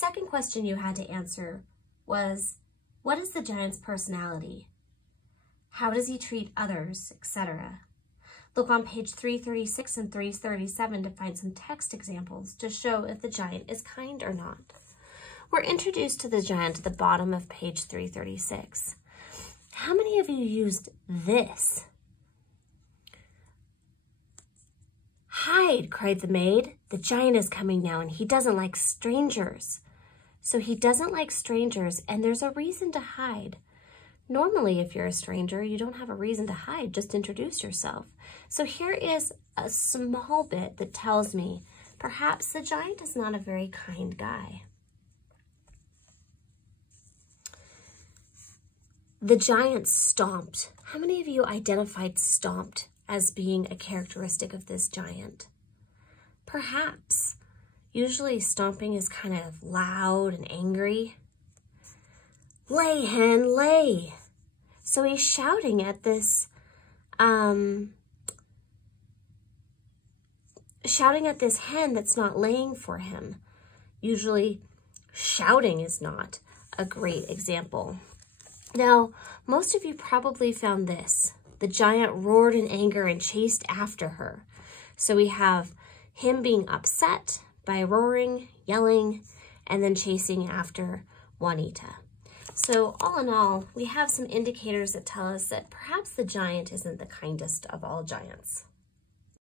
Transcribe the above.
second question you had to answer was, what is the giant's personality? How does he treat others, etc.? Look on page 336 and 337 to find some text examples to show if the giant is kind or not. We're introduced to the giant at the bottom of page 336. How many of you used this? "Hide," cried the maid. "The giant is coming now and he doesn't like strangers." So he doesn't like strangers and there's a reason to hide. Normally, if you're a stranger, you don't have a reason to hide, just introduce yourself. So here is a small bit that tells me perhaps the giant is not a very kind guy. The giant stomped. How many of you identified stomped as being a characteristic of this giant? Perhaps. Usually stomping is kind of loud and angry. "Lay, hen, lay." So he's shouting at this, hen that's not laying for him. Usually shouting is not a great example. Now, most of you probably found this. The giant roared in anger and chased after her. So we have him being upset by roaring, yelling, and then chasing after Juanita. So all in all, we have some indicators that tell us that perhaps the giant isn't the kindest of all giants.